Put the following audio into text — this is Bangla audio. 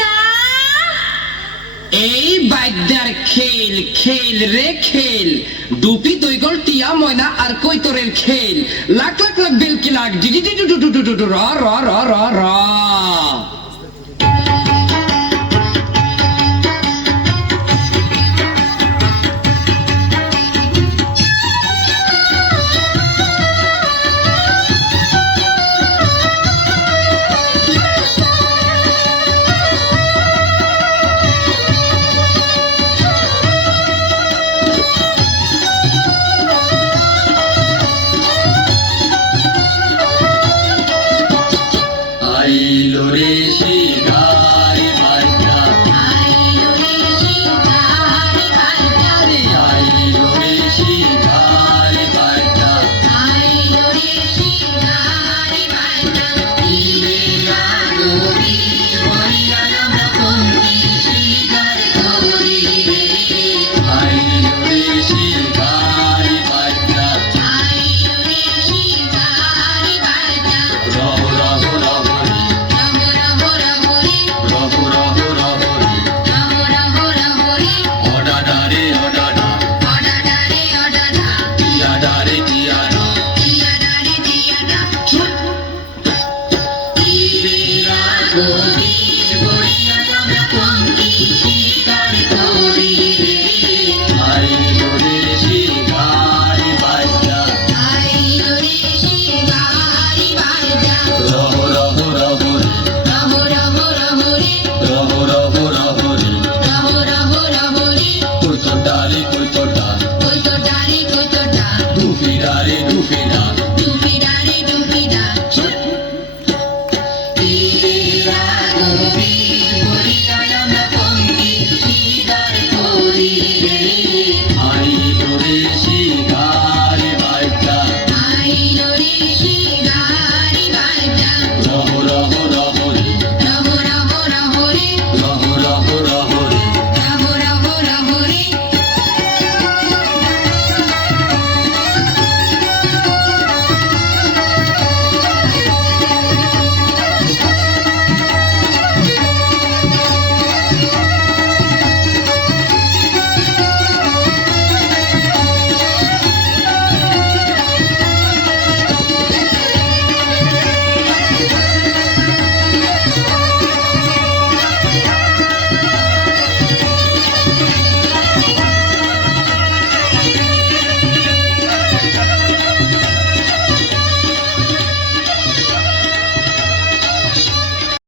না এই বাদ্যার খেল খেল রে খেল দুপি দুই গোল টিয়া ময়না আর কৈতরের খেল লাখ লাখ লাখ বেলকি লাখ ডি ডি ডি ডু ডু ডু ডু ডু র র র র র